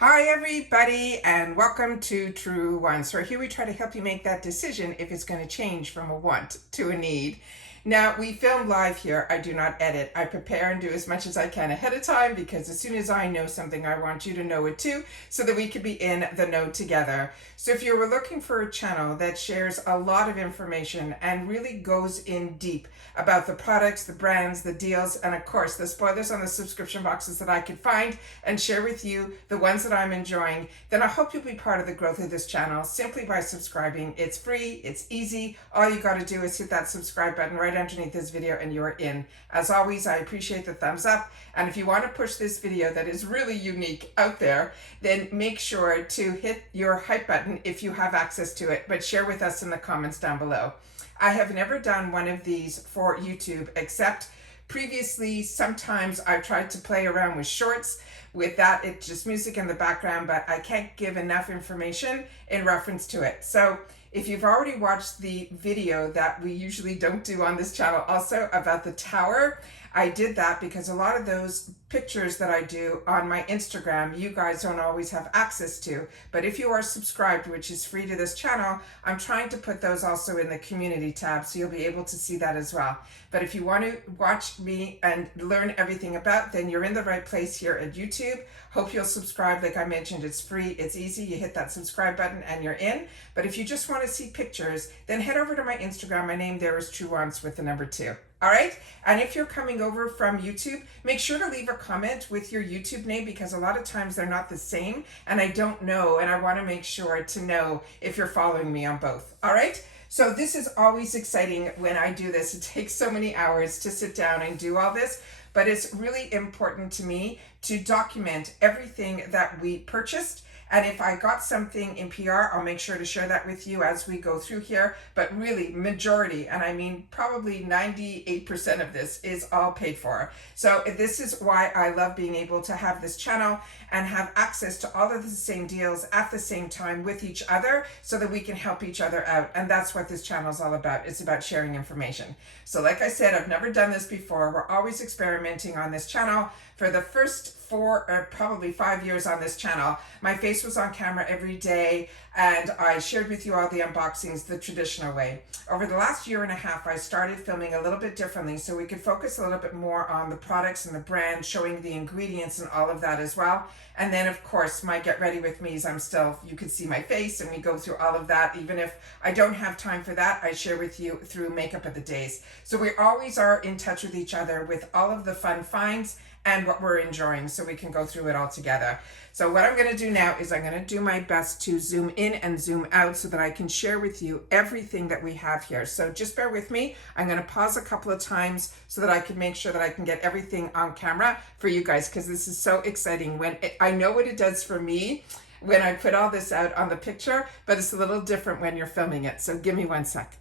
Hi everybody and welcome to Truewants. So here we try to help you make that decision if it's going to change from a want to a need. Now we film live here. I do not edit. I prepare and do as much as I can ahead of time because as soon as I know something, I want you to know it too so that we could be in the know together. So if you were looking for a channel that shares a lot of information and really goes in deep about the products, the brands, the deals, and of course the spoilers on the subscription boxes that I could find and share with you, the ones that I'm enjoying, then I hope you'll be part of the growth of this channel simply by subscribing. It's free, it's easy. All you got to do is hit that subscribe button right underneath this video and you're in. As always, I appreciate the thumbs up. And if you want to push this video that is really unique out there, then make sure to hit your hype button if you have access to it, but share with us in the comments down below. I have never done one of these for YouTube except previously. Sometimes I've tried to play around with shorts. With that, it's just music in the background, but I can't give enough information in reference to it. So if you've already watched the video that we usually don't do on this channel also about the tower, I did that because a lot of those pictures that I do on my Instagram, you guys don't always have access to. But if you are subscribed, which is free to this channel, I'm trying to put those also in the community tab, so you'll be able to see that as well. But if you want to watch me and learn everything about, then you're in the right place here at YouTube. Hope you'll subscribe. Like I mentioned, it's free, it's easy. You hit that subscribe button and you're in. But if you just want to see pictures, then head over to my Instagram. My name there is Truewants with the number 2. All right. And if you're coming over from YouTube, make sure to leave a comment with your YouTube name because a lot of times they're not the same and I don't know. And I want to make sure to know if you're following me on both. All right. So this is always exciting when I do this. It takes so many hours to sit down and do all this, but it's really important to me to document everything that we purchased. And if I got something in PR, I'll make sure to share that with you as we go through here. But really, majority, and I mean probably 98% of this is all paid for. So this is why I love being able to have this channel and have access to all of the same deals at the same time with each other so that we can help each other out. And that's what this channel is all about. It's about sharing information. So like I said, I've never done this before. We're always experimenting on this channel. For the first 4 or probably 5 years on this channel, my face was on camera every day and I shared with you all the unboxings the traditional way. Over the last year and a half, I started filming a little bit differently so we could focus a little bit more on the products and the brand, showing the ingredients and all of that as well. And then of course, my get ready with me's, you can see my face and we go through all of that. Even if I don't have time for that, I share with you through Makeup of the Days. So we always are in touch with each other with all of the fun finds and what we're enjoying so we can go through it all together. So what I'm going to do now is I'm going to do my best to zoom in and zoom out so that I can share with you everything that we have here. So just bear with me. I'm going to pause a couple of times so that I can make sure that I can get everything on camera for you guys because this is so exciting. I know what it does for me when I put all this out on the picture, but it's a little different when you're filming it. So give me 1 sec.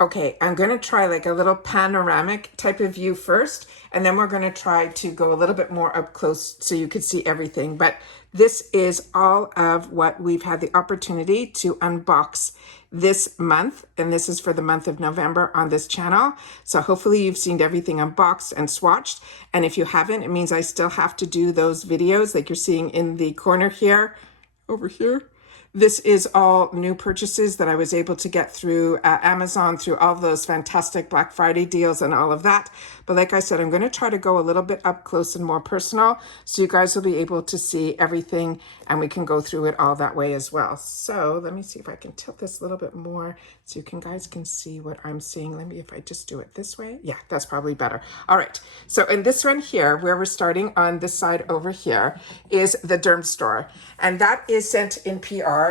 Okay, I'm going to try like a little panoramic type of view first, and then we're going to try to go a little bit more up close so you can see everything. But this is all of what we've had the opportunity to unbox this month, and this is for the month of November on this channel. So hopefully you've seen everything unboxed and swatched, and if you haven't, it means I still have to do those videos like you're seeing in the corner here, over here. This is all new purchases that I was able to get through Amazon, through all those fantastic Black Friday deals and all of that. But like I said, I'm going to try to go a little bit up close and more personal so you guys will be able to see everything and we can go through it all that way as well. So let me see if I can tilt this a little bit more so you guys can see what I'm seeing. Let me, if I just do it this way. Yeah, that's probably better. All right. So in this one here, where we're starting on this side over here is the Derm Store. And that is sent in PR.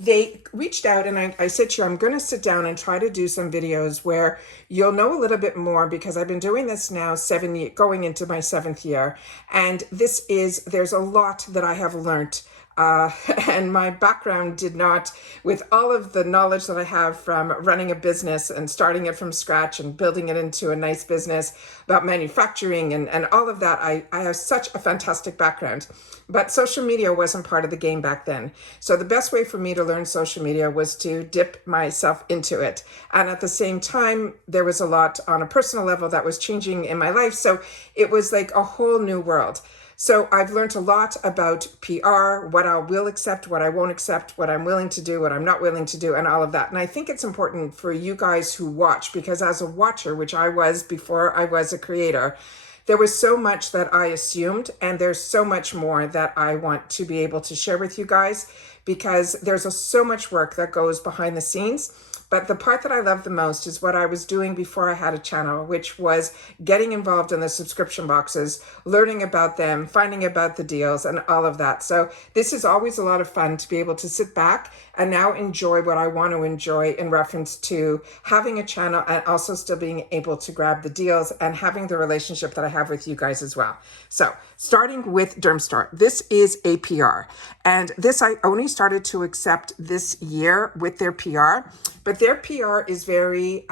They reached out and I said to you, I'm going to sit down and try to do some videos where you'll know a little bit more because I've been doing this now 7 years, going into my 7th year. And there's a lot that I have learned. And my background did not, with all of the knowledge that I have from running a business and starting it from scratch and building it into a nice business about manufacturing and all of that, I have such a fantastic background. But social media wasn't part of the game back then. So the best way for me to learn social media was to dip myself into it. And at the same time, there was a lot on a personal level that was changing in my life. So it was like a whole new world. So I've learned a lot about PR, what I will accept, what I won't accept, what I'm willing to do, what I'm not willing to do, and all of that. And I think it's important for you guys who watch, because as a watcher, which I was before I was a creator, there was so much that I assumed, and there's so much more that I want to be able to share with you guys, because there's so much work that goes behind the scenes. But the part that I love the most is what I was doing before I had a channel, which was getting involved in the subscription boxes, learning about them, finding about the deals and all of that. So this is always a lot of fun to be able to sit back and now enjoy what I want to enjoy in reference to having a channel and also still being able to grab the deals and having the relationship that I have with you guys as well. So starting with Dermstore, this is a PR, and this I only started to accept this year with their PR, but their PR is very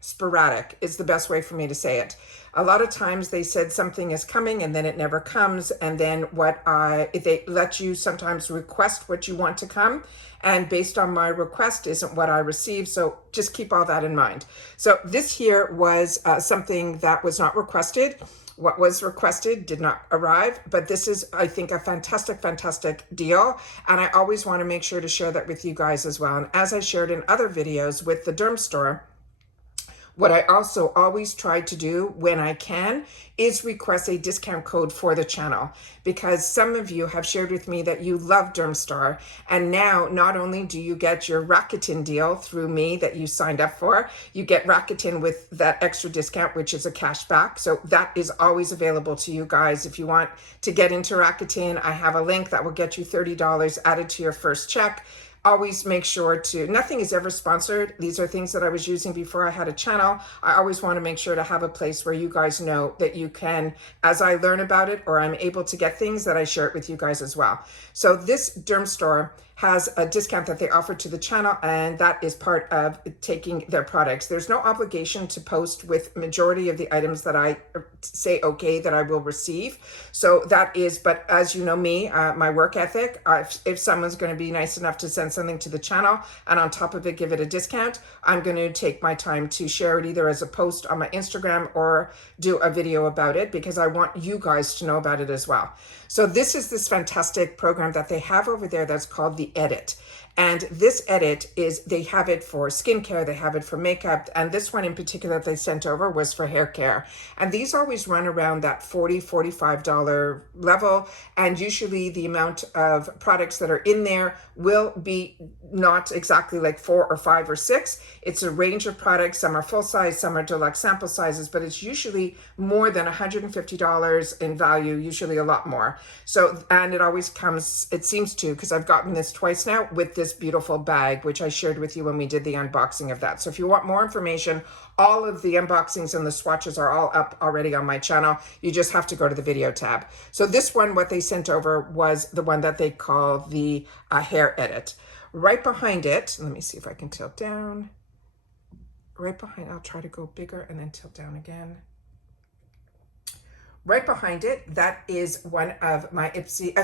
sporadic is the best way for me to say it. A lot of times they said something is coming and then it never comes. And then they let you sometimes request what you want to come. And based on my request isn't what I receive. So just keep all that in mind. So this here was something that was not requested. What was requested did not arrive, but this is, I think, a fantastic, fantastic deal. And I always want to make sure to share that with you guys as well. And as I shared in other videos with the Dermstore, what I also always try to do when I can is request a discount code for the channel, because some of you have shared with me that you love Dermstore, and now not only do you get your Rakuten deal through me that you signed up for, you get Rakuten with that extra discount, which is a cash back. So that is always available to you guys. If you want to get into Rakuten, I have a link that will get you $30 added to your first check. Always make sure to, nothing is ever sponsored. These are things that I was using before I had a channel. I always want to make sure to have a place where you guys know that you can, as I learn about it or I'm able to get things, that I share it with you guys as well. So this Dermstore has a discount that they offer to the channel, and that is part of taking their products. There's no obligation to post with majority of the items that I say okay that I will receive. So that is, but as you know me, my work ethic, if someone's going to be nice enough to send something to the channel and on top of it give it a discount, I'm going to take my time to share it either as a post on my Instagram or do a video about it, because I want you guys to know about it as well. So this is this fantastic program that they have over there that's called the Edit. And this Edit is, they have it for skincare, they have it for makeup, and this one in particular that they sent over was for hair care. And these always run around that $40, $45 level, and usually the amount of products that are in there will be not exactly like 4 or 5 or 6. It's a range of products. Some are full size, some are deluxe sample sizes, but it's usually more than $150 in value, usually a lot more. So, and it always comes, it seems to, because I've gotten this twice now, with this beautiful bag, which I shared with you when we did the unboxing of that. So if you want more information, all of the unboxings and the swatches are all up already on my channel. You just have to go to the video tab. So this one, what they sent over was the one that they call the hair edit. Right behind it, let me see if I can tilt down. Right behind, I'll try to go bigger and then tilt down again. Right behind it, that is one of my Ipsy,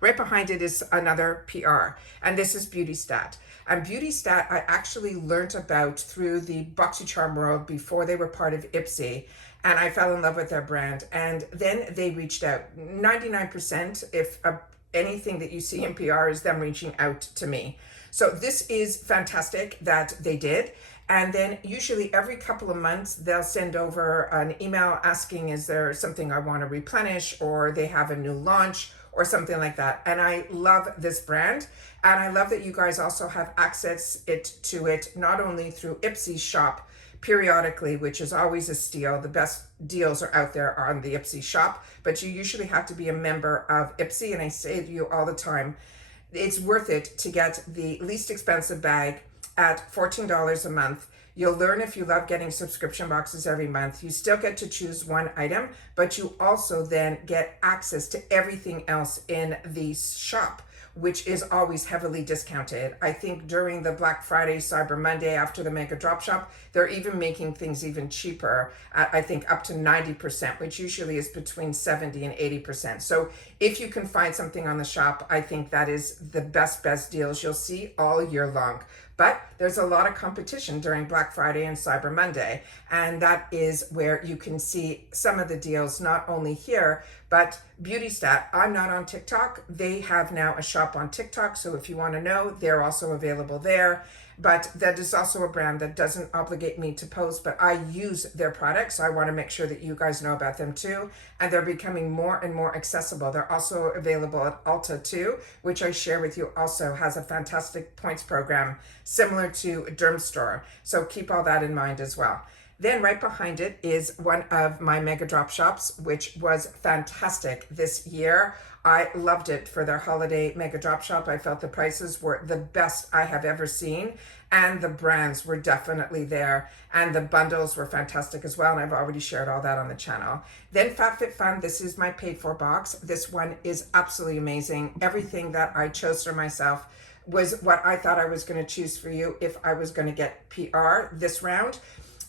right behind it is another PR, and this is BeautyStat. And BeautyStat, I actually learned about through the BoxyCharm world before they were part of Ipsy, and I fell in love with their brand. And then they reached out. 99%, if anything that you see in PR is them reaching out to me. So this is fantastic that they did. And then usually every couple of months, they'll send over an email asking, is there something I want to replenish, or they have a new launch or something like that. And I love this brand. And I love that you guys also have access to it, not only through Ipsy shop periodically, which is always a steal. The best deals are out there on the Ipsy shop, but you usually have to be a member of Ipsy. And I say to you all the time, it's worth it to get the least expensive bag at $14 a month. You'll learn if you love getting subscription boxes every month. You still get to choose one item, but you also then get access to everything else in the shop, which is always heavily discounted. I think during the Black Friday, Cyber Monday, after the mega drop shop, they're even making things even cheaper, I think up to 90%, which usually is between 70 and 80%. So if you can find something on the shop, I think that is the best deals you'll see all year long. But there's a lot of competition during Black Friday and Cyber Monday, and that is where you can see some of the deals, not only here, But Beauty Stat, I'm not on TikTok. They have now a shop on TikTok. So if you want to know, they're also available there. But that is also a brand that doesn't obligate me to post, but I use their products. So I want to make sure that you guys know about them too. And they're becoming more and more accessible. They're also available at Ulta too, which I share with you also has a fantastic points program similar to Dermstore. So keep all that in mind as well. Then right behind it is one of my mega drop shops, which was fantastic this year. I loved it for their holiday mega drop shop. I felt the prices were the best I have ever seen, and the brands were definitely there, and the bundles were fantastic as well, and I've already shared all that on the channel. Then FabFitFun, this is my paid for box. This one is absolutely amazing. Everything that I chose for myself was what I thought I was going to choose for you if I was going to get PR this round.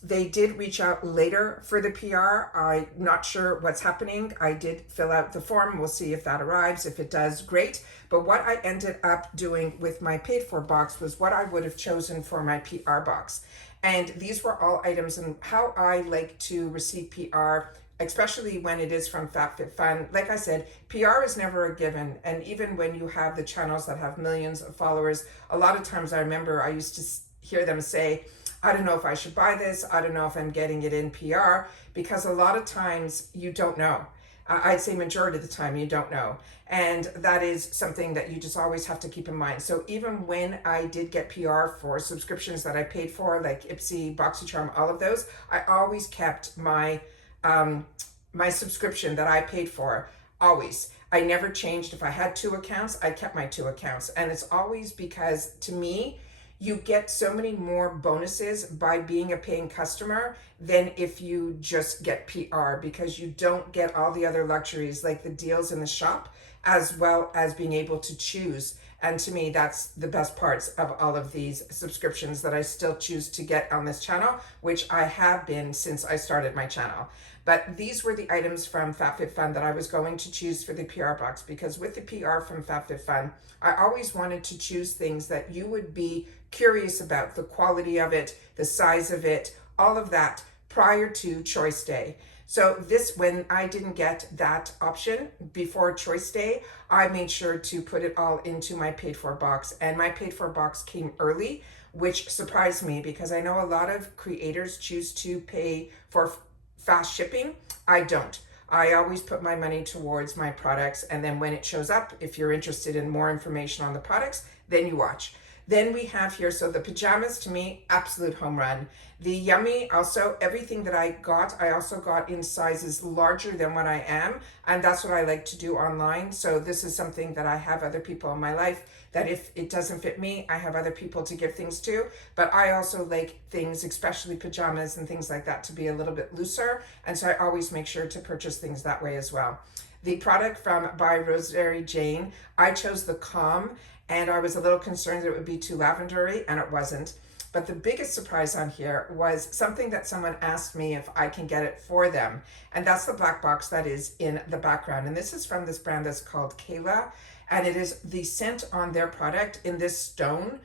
They did reach out later for the PR. I'm not sure what's happening. I did fill out the form. We'll see if that arrives. If it does, great. But what I ended up doing with my paid for box was what I would have chosen for my PR box. And these were all items and how I like to receive PR, especially when it is from FabFitFun. Like I said, PR is never a given. And even when you have the channels that have millions of followers, a lot of times I remember I used to hear them say, I don't know if I should buy this. I don't know if I'm getting it in PR, because a lot of times you don't know. I'd say majority of the time you don't know. And that is something that you just always have to keep in mind. So even when I did get PR for subscriptions that I paid for, like Ipsy, BoxyCharm, all of those, I always kept my my subscription that I paid for, always. I never changed. If I had 2 accounts, I kept my 2 accounts. And it's always because, to me, you get so many more bonuses by being a paying customer than if you just get PR, because you don't get all the other luxuries like the deals in the shop, as well as being able to choose. And to me, that's the best parts of all of these subscriptions that I still choose to get on this channel, which I have been since I started my channel. But these were the items from FabFitFun that I was going to choose for the PR box, because with the PR from FabFitFun, I always wanted to choose things that you would be curious about, the quality of it, the size of it, all of that prior to choice day. So this, when I didn't get that option before choice day, I made sure to put it all into my paid for box, and my paid for box came early, which surprised me because I know a lot of creators choose to pay for fast shipping. I don't. I always put my money towards my products, and then when it shows up, if you're interested in more information on the products, then you watch. Then we have here, so the pajamas, to me, absolute home run. The Yummy, also, everything that I got, I also got in sizes larger than what I am, and that's what I like to do online. So this is something that I have other people in my life that if it doesn't fit me, I have other people to give things to. But I also like things, especially pajamas and things like that, to be a little bit looser, and so I always make sure to purchase things that way as well. The product from by Rosemary Jane, I chose the Calm, and I was a little concerned that it would be too lavendery, and it wasn't. But the biggest surprise on here was something that someone asked me if I can get it for them, and that's the black box that is in the background. And this is from this brand that's called Kayla, and it is the scent on their product in this stone.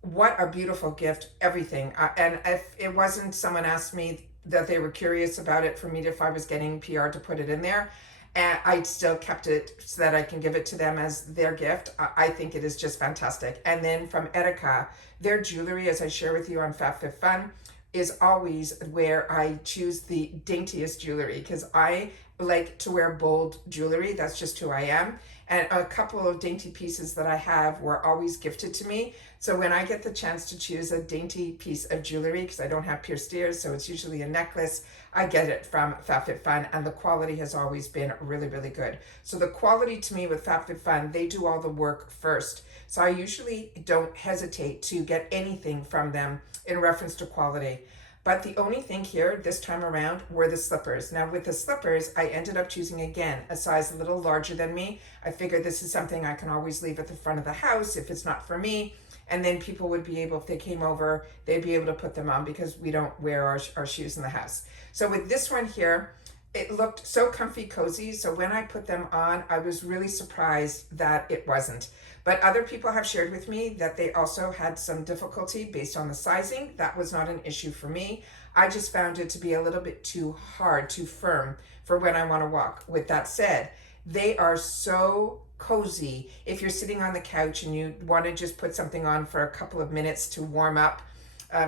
What a beautiful gift, everything. And if it wasn't someone asked me that they were curious about it for me, if I was getting PR to put it in there, and I still kept it so that I can give it to them as their gift. I think it is just fantastic. And then from Etika, their jewelry, as I share with you on FabFitFun, is always where I choose the daintiest jewelry, because I like to wear bold jewelry. That's just who I am. And a couple of dainty pieces that I have were always gifted to me. So when I get the chance to choose a dainty piece of jewelry, because I don't have pierced ears, so it's usually a necklace, I get it from FabFitFun, and the quality has always been really, really good. So the quality to me with FabFitFun, they do all the work first. So I usually don't hesitate to get anything from them in reference to quality. But the only thing here this time around were the slippers. Now with the slippers, I ended up choosing again a size a little larger than me. I figured this is something I can always leave at the front of the house if it's not for me. And then people would be able, if they came over, they'd be able to put them on, because we don't wear our shoes in the house. So with this one here, It looked so comfy cozy, so when I put them on, I was really surprised that it wasn't. But other people have shared with me that they also had some difficulty based on the sizing. That was not an issue for me. I just found it to be a little bit too hard, too firm for when I want to walk. With that said, they are so cozy if you're sitting on the couch and you want to just put something on for a couple of minutes to warm up.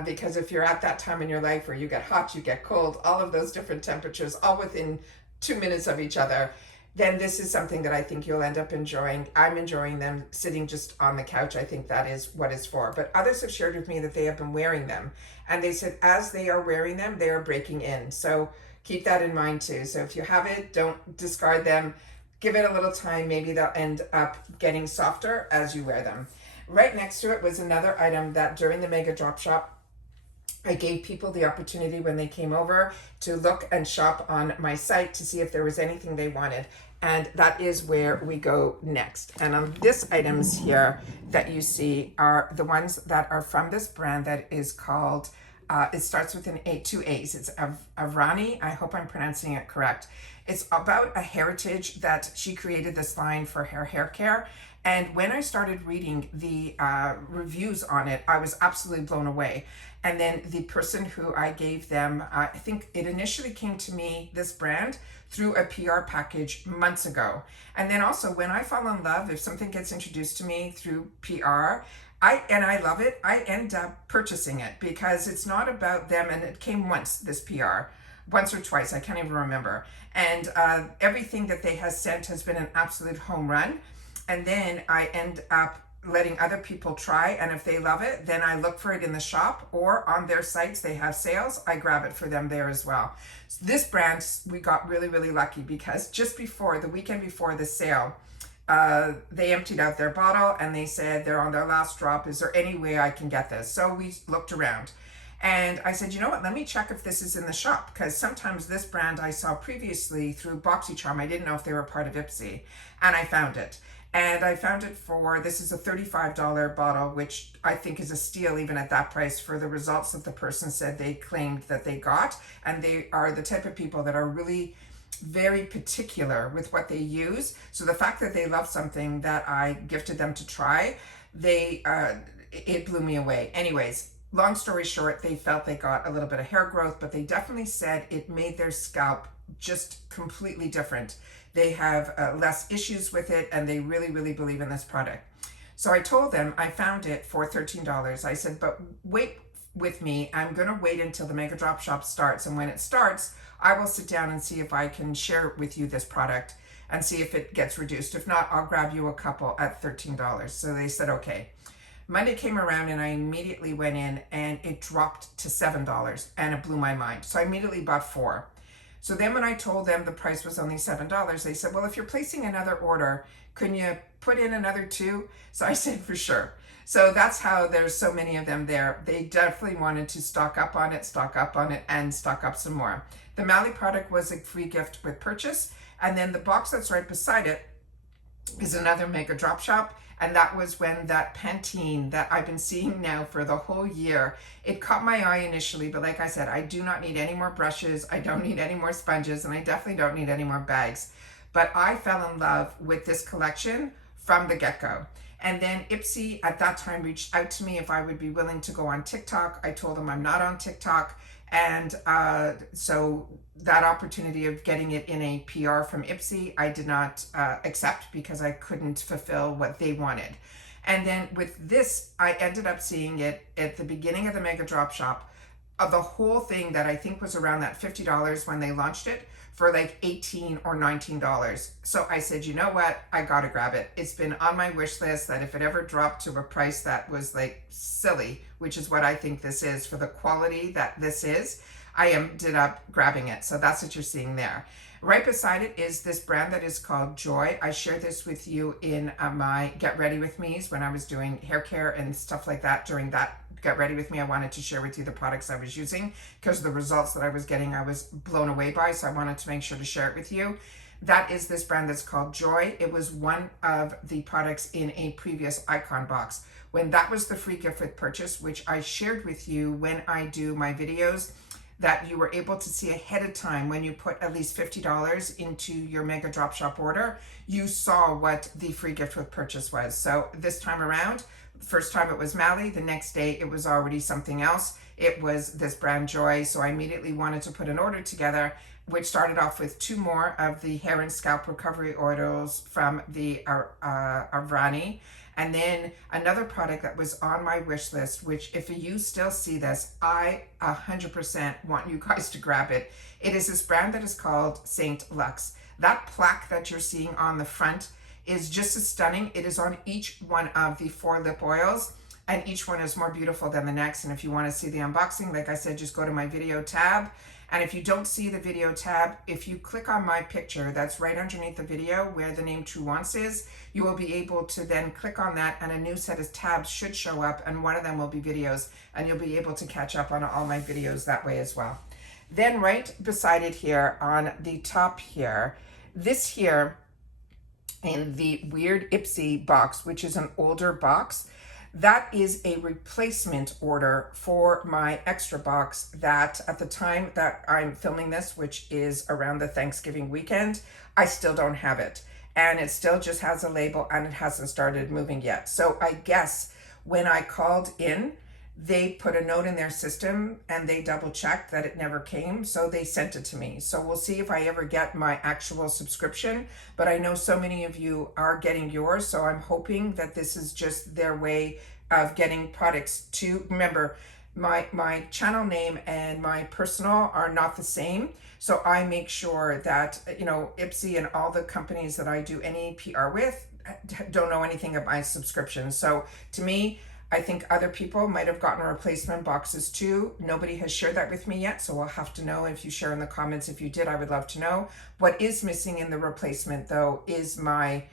Because if you're at that time in your life where you get hot, you get cold, all of those different temperatures, all within 2 minutes of each other, then this is something that I think you'll end up enjoying. I'm enjoying them sitting just on the couch. I think that is what it's for. But others have shared with me that they have been wearing them. And they said as they are wearing them, they are breaking in. So keep that in mind too. So if you have it, don't discard them. Give it a little time. Maybe they'll end up getting softer as you wear them. Right next to it was another item that during the Mega Drop Shop, I gave people the opportunity when they came over to look and shop on my site to see if there was anything they wanted. And that is where we go next. And this items here that you see are the ones that are from this brand that is called, it starts with two A's. It's Avrani. I hope I'm pronouncing it correct. It's about a heritage that she created this line for her hair care. And when I started reading the reviews on it, I was absolutely blown away. And then the person who I gave them, I think it initially came to me, this brand, through a PR package months ago. And then also when I fall in love, if something gets introduced to me through PR, I love it, I end up purchasing it because it's not about them. And it came once, this PR, once or twice, I can't even remember. And everything that they have sent has been an absolute home run. And then I end up letting other people try, and if they love it, then I look for it in the shop or on their sites. They have sales, I grab it for them there as well. So this brand, we got really, really lucky because just before, the weekend before the sale, they emptied out their bottle and they said they're on their last drop. Is there any way I can get this? So we looked around and I said, you know what, let me check if this is in the shop, because sometimes this brand I saw previously through BoxyCharm. I didn't know if they were part of Ipsy, and I found it. And I found it for, this is a $35 bottle, which I think is a steal even at that price for the results that the person said they claimed that they got. And they are the type of people that are really very particular with what they use. So the fact that they love something that I gifted them to try, it blew me away. Anyways, long story short, they felt they got a little bit of hair growth, but they definitely said it made their scalp just completely different. They have less issues with it, and they really, really believe in this product. So I told them I found it for $13. I said, but wait with me. I'm going to wait until the Mega Drop Shop starts. And when it starts, I will sit down and see if I can share with you this product and see if it gets reduced. If not, I'll grab you a couple at $13. So they said, okay. Monday came around and I immediately went in and it dropped to $7 and it blew my mind. So I immediately bought 4. So then when I told them the price was only $7, they said, well, if you're placing another order, couldn't you put in another 2? So I said, for sure. So that's how there's so many of them there. They definitely wanted to stock up on it, and stock up some more. The Mally product was a free gift with purchase. And then the box that's right beside it is another Mega Drop Shop. And that was when that Pantene that I've been seeing now for the whole year, it caught my eye initially, but like I said, I do not need any more brushes, I don't need any more sponges, and I definitely don't need any more bags. But I fell in love with this collection from the get-go. And then Ipsy at that time reached out to me if I would be willing to go on TikTok. I told them I'm not on TikTok. And so that opportunity of getting it in a PR from Ipsy, I did not accept because I couldn't fulfill what they wanted. And then with this, I ended up seeing it at the beginning of the Mega Drop Shop, of the whole thing that I think was around that $50 when they launched it, for like $18 or $19. So I said, you know what? I gotta grab it. It's been on my wish list that if it ever dropped to a price that was like silly, which is what I think this is for the quality that this is, I ended up grabbing it. So that's what you're seeing there. Right beside it is this brand that is called Joy. I shared this with you in my Get Ready With Me's when I was doing hair care and stuff like that. During that Get Ready With Me, I wanted to share with you the products I was using because of the results that I was getting, I was blown away by. So I wanted to make sure to share it with you. That is this brand that's called Joy. It was one of the products in a previous Icon box. When that was the free gift with purchase, which I shared with you when I do my videos, that you were able to see ahead of time when you put at least $50 into your mega drop shop order, you saw what the free gift with purchase was. So this time around, first time it was Mally, the next day it was already something else. It was this brand Joy. So I immediately wanted to put an order together, which started off with 2 more of the hair and scalp recovery oils from the Arvani. And then another product that was on my wish list, which if you still see this, I 100% want you guys to grab it. It is this brand that is called Saint Luxe. That plaque that you're seeing on the front is just as stunning. It is on each one of the 4 lip oils, and each one is more beautiful than the next. And if you want to see the unboxing, like I said, just go to my video tab. And if you don't see the video tab, if you click on my picture that's right underneath the video where the name Truewants is, you will be able to then click on that, and a new set of tabs should show up, and one of them will be videos, and you'll be able to catch up on all my videos that way as well. Then right beside it here on the top here, this here in the weird Ipsy box, which is an older box, that is a replacement order for my extra box that at the time that I'm filming this, which is around the Thanksgiving weekend, I still don't have it. And it still just has a label and it hasn't started moving yet. So I guess when I called in, they put a note in their system and they double checked that it never came. So they sent it to me. So we'll see if I ever get my actual subscription, but I know so many of you are getting yours. So I'm hoping that this is just their way of getting products to, remember, my channel name and my personal are not the same. So I make sure that, you know, Ipsy and all the companies that I do any PR with don't know anything of my subscription. So to me, I think other people might have gotten replacement boxes too. Nobody has shared that with me yet, so we'll have to know. If you share in the comments, if you did, I would love to know. What is missing in the replacement though is my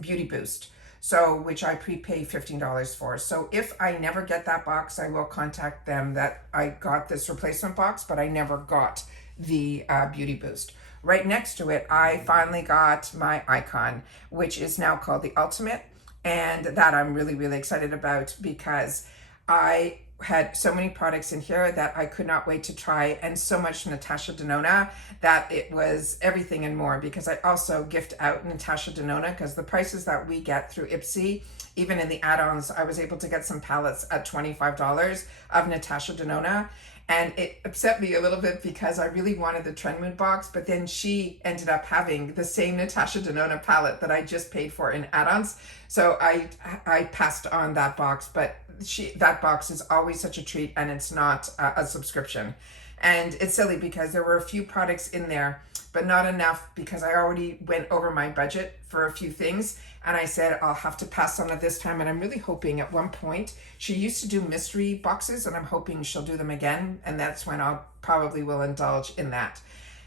Beauty Boost, so which I prepay $15 for. So if I never get that box, I will contact them that I got this replacement box, but I never got the Beauty Boost. Right next to it, I finally got my icon, which is now called the Ultimate. And that I'm really, really excited about because I had so many products in here that I could not wait to try, and so much Natasha Denona that it was everything and more, because I also gift out Natasha Denona because the prices that we get through Ipsy, even in the add-ons, I was able to get some palettes at $25 of Natasha Denona. And it upset me a little bit because I really wanted the Trend Mood box, but then she ended up having the same Natasha Denona palette that I just paid for in add-ons. So I passed on that box, but that box is always such a treat, and it's not a subscription. And it's silly because there were a few products in there, but not enough, because I already went over my budget for a few things. And I said, I'll have to pass on it this time. And I'm really hoping at one point, she used to do mystery boxes, and I'm hoping she'll do them again. And that's when I'll probably will indulge in that.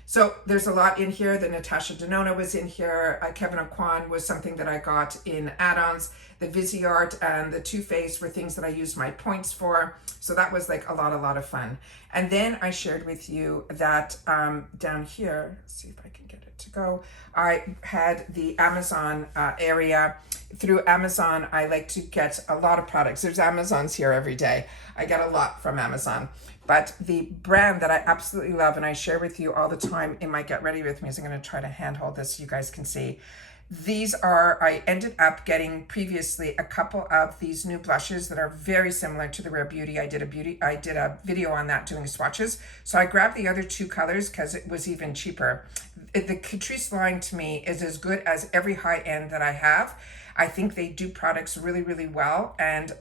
So there's a lot in here. The Natasha Denona was in here. Kevin Aucoin was something that I got in add-ons. The Viseart and the Too Faced were things that I used my points for. So that was like a lot of fun. And then I shared with you that down here, let's see if I can get it to go. I had the Amazon area. Through Amazon, I like to get a lot of products. There's Amazons here every day. I get a lot from Amazon. But the brand that I absolutely love and I share with you all the time in my Get Ready With Me, is I'm going to try to handhold this so you guys can see. These are, I ended up getting previously a couple of these new blushes that are very similar to the Rare Beauty. I did a video on that doing swatches. So I grabbed the other 2 colors because it was even cheaper. The Catrice line to me is as good as every high end that I have. I think they do products really, really well, and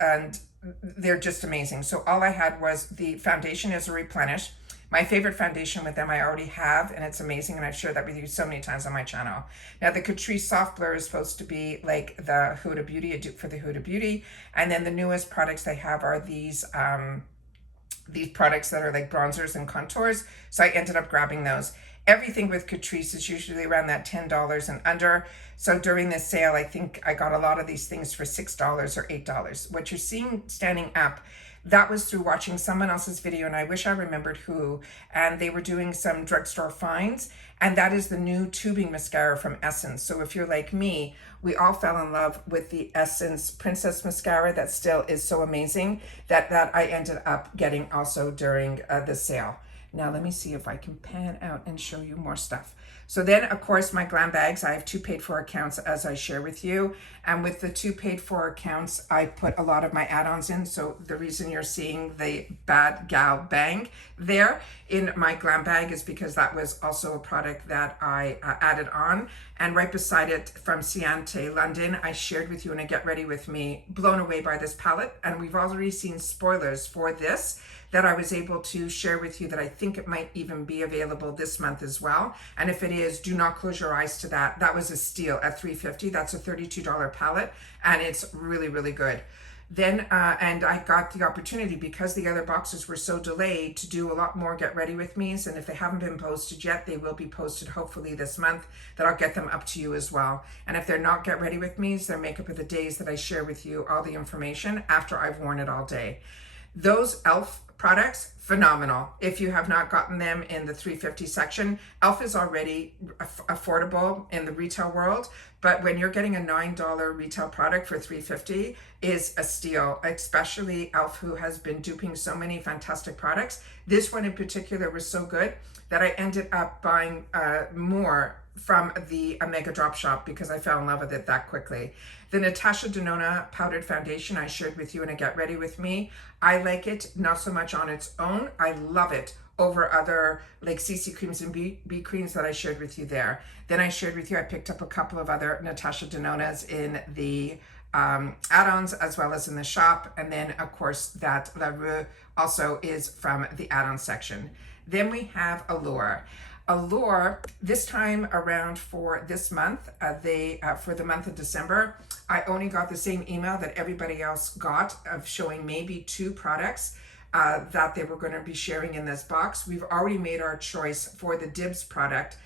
they're just amazing. So all I had was the foundation as a replenish. My favorite foundation with them I already have, and it's amazing, and I've shared that with you so many times on my channel. Now the Catrice Soft Blur is supposed to be like the Huda Beauty, a dupe for the Huda Beauty, and then the newest products they have are these products that are like bronzers and contours, so I ended up grabbing those. Everything with Catrice is usually around that $10 and under. So during this sale, I think I got a lot of these things for $6 or $8. What you're seeing standing up, that was through watching someone else's video, and I wish I remembered who, and they were doing some drugstore finds, and that is the new tubing mascara from Essence. So if you're like me, we all fell in love with the Essence Princess Mascara that still is so amazing that I ended up getting also during the sale. Now let me see if I can pan out and show you more stuff. So then, of course, my glam bags, I have 2 paid for accounts as I share with you. And with the 2 paid for accounts, I put a lot of my add-ons in. So the reason you're seeing the Bad Gal Bang there in my glam bag is because that was also a product that I added on. And right beside it from Ciante London, I shared with you in a Get Ready With Me, blown away by this palette. And we've already seen spoilers for this that I was able to share with you that I think it might even be available this month as well. And if it is, do not close your eyes to that. That was a steal at $3.50. That's a $32 palette, and it's really, really good. Then, and I got the opportunity because the other boxes were so delayed to do a lot more Get Ready With Me's. And if they haven't been posted yet, they will be posted hopefully this month, that I'll get them up to you as well. And if they're not Get Ready With Me's, they're Makeup of the Days that I share with you all the information after I've worn it all day. Those e.l.f. products, phenomenal. If you have not gotten them in the $3.50 section, e.l.f. is already affordable in the retail world, but when you're getting a $9 retail product for $3.50 is a steal, especially e.l.f. who has been duping so many fantastic products. This one in particular was so good that I ended up buying more from the Mega Drop Shop because I fell in love with it that quickly. The Natasha Denona powdered foundation I shared with you in a Get Ready With Me. I like it not so much on its own. I love it over other like CC creams and B creams that I shared with you there. Then I shared with you, I picked up a couple of other Natasha Denonas in the add-ons as well as in the shop. And then of course that La Rue also is from the add-on section. Then we have Allure. Allure, this time around for this month, for the month of December, I only got the same email that everybody else got of showing maybe 2 products that they were going to be sharing in this box. We've already made our choice for the Dibs product.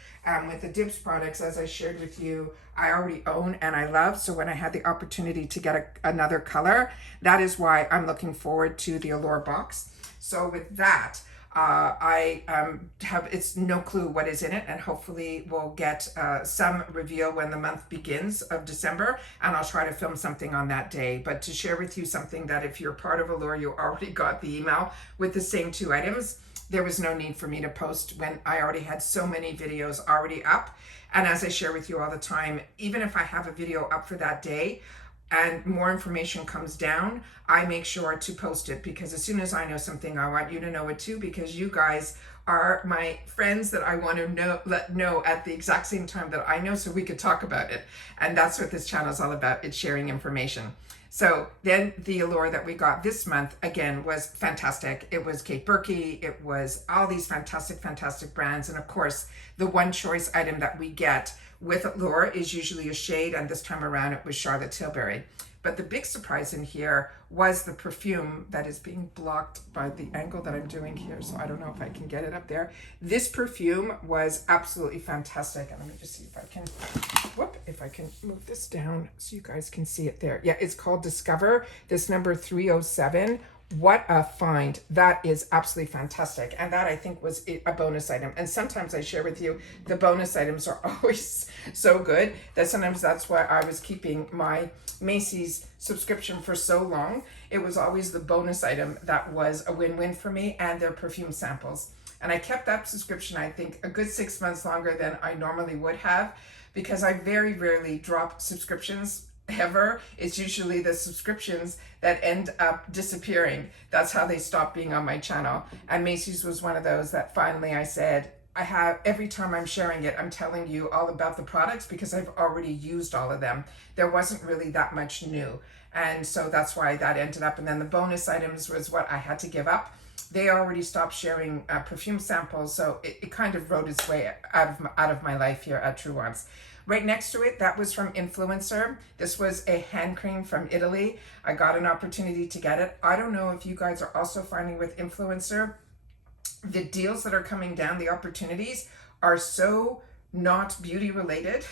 With the Dibs products, as I shared with you, I already own and I love. So when I had the opportunity to get another color, that is why I'm looking forward to the Allure box. So with that, I have it's no clue what is in it, and hopefully we'll get some reveal when the month begins of December, and I'll try to film something on that day. But to share with you something that if you're part of Allure, you already got the email with the same 2 items, there was no need for me to post when I already had so many videos already up. And as I share with you all the time, even if I have a video up for that day, and more information comes down, I make sure to post it, because as soon as I know something, I want you to know it too, because you guys are my friends that I want to let know at the exact same time that I know, so we could talk about it. And that's what this channel is all about. It's sharing information. So then the Allure that we got this month, again, was fantastic. It was Kate Berkey. It was all these fantastic, fantastic brands. And of course, the one choice item that we get with Allure is usually a shade, and this time around it was Charlotte Tilbury. But the big surprise in here was the perfume that is being blocked by the angle that I'm doing here, so I don't know if I can get it up there. This perfume was absolutely fantastic, and let me just see if I can move this down so you guys can see it there. Yeah, it's called Discover, this number 307. What a find. That is absolutely fantastic. And that I think was a bonus item. And sometimes I share with you, the bonus items are always so good that sometimes that's why I was keeping my Macy's subscription for so long. It was always the bonus item that was a win-win for me, and their perfume samples. And I kept that subscription, I think, a good 6 months longer than I normally would have, because I very rarely drop subscriptions ever. It's usually the subscriptions that end up disappearing. That's how they stop being on my channel. And Macy's was one of those that finally I said, every time I'm sharing it, I'm telling you all about the products because I've already used all of them. There wasn't really that much new. And so that's why that ended up. And then the bonus items was what I had to give up. They already stopped sharing perfume samples. So it kind of rode its way out of my life here at Truewants. Right next to it, that was from Influencer. This was a hand cream from Italy. I got an opportunity to get it. I don't know if you guys are also finding with Influencer, the deals that are coming down, the opportunities are so not beauty related.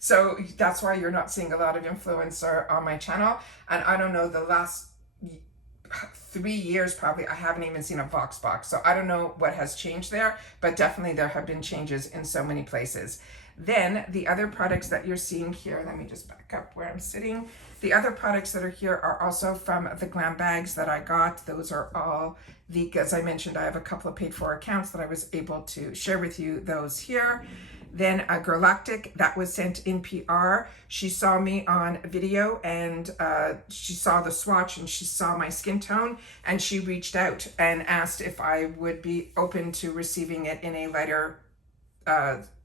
So that's why you're not seeing a lot of Influencer on my channel. And I don't know, the last 3 years probably, I haven't even seen a Vox box. So I don't know what has changed there, but definitely there have been changes in so many places. Then the other products that you're seeing here, let me just back up where I'm sitting. The other products that are here are also from the glam bags that I got. Those are all the, as I mentioned, I have a couple of paid for accounts that I was able to share with you those here. Then a Galactic that was sent in PR. She saw me on video and she saw the swatch and she saw my skin tone, and she reached out and asked if I would be open to receiving it in a lighter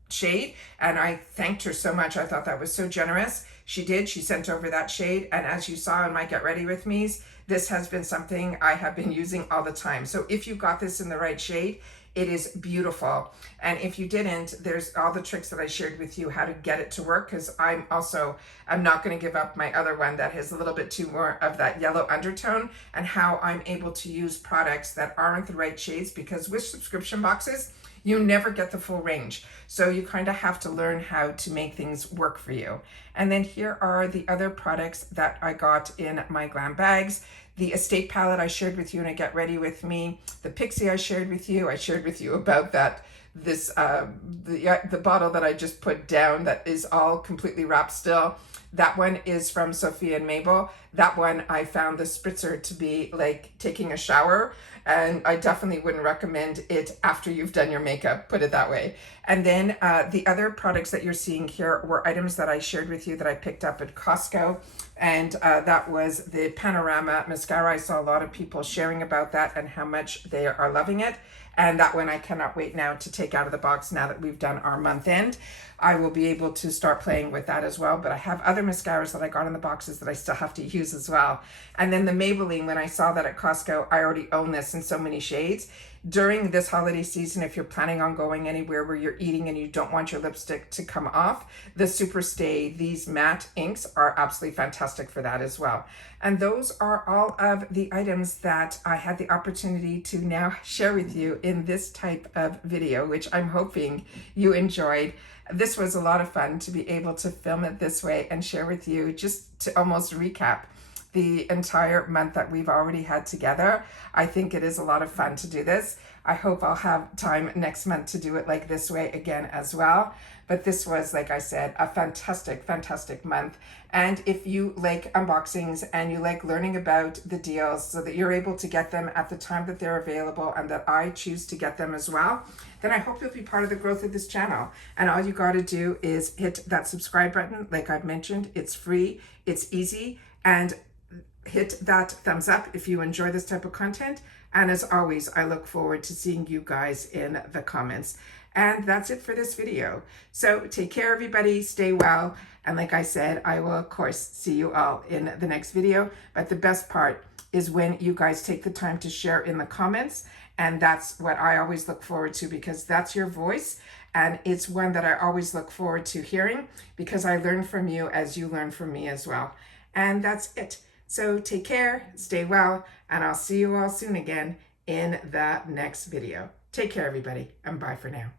shade, and I thanked her so much. I thought that was so generous. She did. She sent over that shade, and as you saw in my Get Ready With Me's, this has been something I have been using all the time. So if you got this in the right shade, it is beautiful. And if you didn't, there's all the tricks that I shared with you how to get it to work, because I'm not going to give up my other one that has a little bit too more of that yellow undertone, and how I'm able to use products that aren't the right shades, because with subscription boxes, you never get the full range. So you kind of have to learn how to make things work for you. And then here are the other products that I got in my glam bags. The Estate palette I shared with you in a Get Ready With Me. The Pixie I shared with you. I shared with you about that, the bottle that I just put down that is all completely wrapped still. That one is from Sophia and Mabel. That one, I found the spritzer to be like taking a shower, and I definitely wouldn't recommend it after you've done your makeup, put it that way. And then the other products that you're seeing here were items that I shared with you that I picked up at Costco, and that was the Panorama mascara. I saw a lot of people sharing about that and how much they are loving it. And that one I cannot wait now to take out of the box now that we've done our month end. I will be able to start playing with that as well, but I have other mascaras that I got in the boxes that I still have to use as well. And then the Maybelline, when I saw that at Costco, I already own this in so many shades. During this holiday season, if you're planning on going anywhere where you're eating and you don't want your lipstick to come off, the Super Stay, these matte inks are absolutely fantastic for that as well. And those are all of the items that I had the opportunity to now share with you in this type of video, which I'm hoping you enjoyed. This was a lot of fun to be able to film it this way and share with you, just to almost recap the entire month that we've already had together. I think it is a lot of fun to do this. I hope I'll have time next month to do it like this way again as well. But this was, like I said, a fantastic, fantastic month. And if you like unboxings and you like learning about the deals so that you're able to get them at the time that they're available and that I choose to get them as well, then I hope you'll be part of the growth of this channel. And all you got to do is hit that subscribe button. Like I've mentioned, it's free, it's easy, and hit that thumbs up if you enjoy this type of content. And as always, I look forward to seeing you guys in the comments. And that's it for this video. So take care, everybody. Stay well. And like I said, I will, of course, see you all in the next video. But the best part is when you guys take the time to share in the comments. And that's what I always look forward to, because that's your voice. And it's one that I always look forward to hearing, because I learn from you as you learn from me as well. And that's it. So take care, stay well, and I'll see you all soon again in the next video. Take care, everybody, and bye for now.